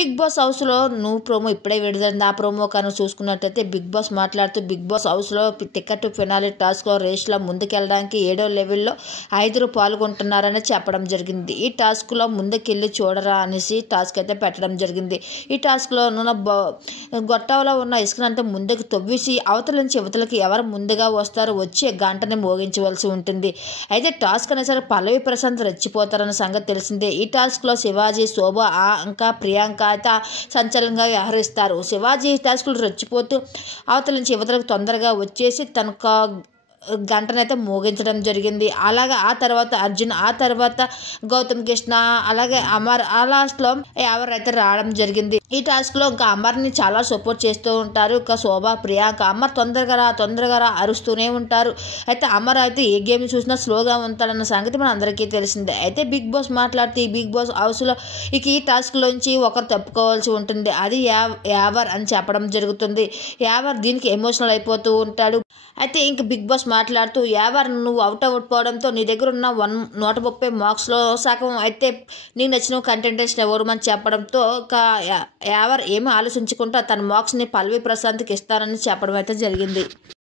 Big boss హౌస్లో నువ్వు promo ఇప్పుడే విడుదలైంది. ఆ ప్రోమో కనుక చూసుకున్నట్టయితే బిగ్ బాస్ మాట్లాడుతూ బిగ్ బాస్ హౌస్లో టికెట్ ఫినాలి టాస్క్లో రేస్లో ముందుకెళ్ళడానికి 7వ లెవెల్లో 5 పాల్గొంటున్నారని చెప్పడం జరిగింది. ఈ టాస్క్లో ముందుకెళ్ళి చూడరా అనేసి టాస్క్ అయితే పెట్టడం జరిగింది. ఈ టాస్క్లో ఉన్న గొట్టంలో ఉన్న ఇసుకనంతా ముందుకు తవ్వేసి అవతల నుంచి యువతలకి ఎవరు ముందుగా వస్తారో వచ్చే గంటని మోగించవలసి ఉంటుంది. అయితే టాస్క్ అనేసరికి పల్లవి ప్రశాంత్ రెచ్చిపోతారన్న సంగతి తెలిసిందే. ఈ టాస్క్లో శివాజీ, శోభ ఇంకా ప్రియాంక అయితే సంచలనంగా వ్యవహరిస్తారు. శివాజీ టాస్క్లు రెచ్చిపోతూ అవతల నుంచి యువతలకు తొందరగా వచ్చేసి తనకు గంటనైతే మోగించడం జరిగింది. అలాగే ఆ తర్వాత అర్జున్, ఆ తర్వాత గౌతమ్ కృష్ణ, అలాగే అమర్ ఆ లాస్ట్లో ఎవరైతే రావడం జరిగింది. ఈ టాస్క్లో ఇంకా అమర్ని చాలా సపోర్ట్ చేస్తూ ఉంటారు. ఇంకా శోభ, ప్రియాంక అమర్ తొందరగా రా అరుస్తూనే ఉంటారు. అయితే అమర్ అయితే ఏ గేమ్ చూసినా స్లోగా ఉంటాడన్న సంగతి మన అందరికీ తెలిసిందే. అయితే బిగ్ బాస్ మాట్లాడితే ఈ బిగ్ బాస్ హౌస్లో ఇక ఈ టాస్క్లోంచి ఒకరు తప్పుకోవాల్సి ఉంటుంది. అది యావర్ అని చెప్పడం జరుగుతుంది. యావర్ దీనికి ఎమోషనల్ అయిపోతూ ఉంటాడు. అయితే ఇంక బిగ్ బాస్ మాట్లాడుతూ యావర్ నువ్వు అవుట్ పోవడంతో నీ దగ్గర ఉన్న 130 మార్క్స్లో సగం అయితే నీకు నచ్చిన కంటెంటెంట్స్ ఎవరు అని చెప్పడంతో యావర్ ఏమీ ఆలోచించకుండా తన మార్క్స్ని పల్లవి ప్రశాంత్కి ఇస్తానని చెప్పడం అయితే జరిగింది.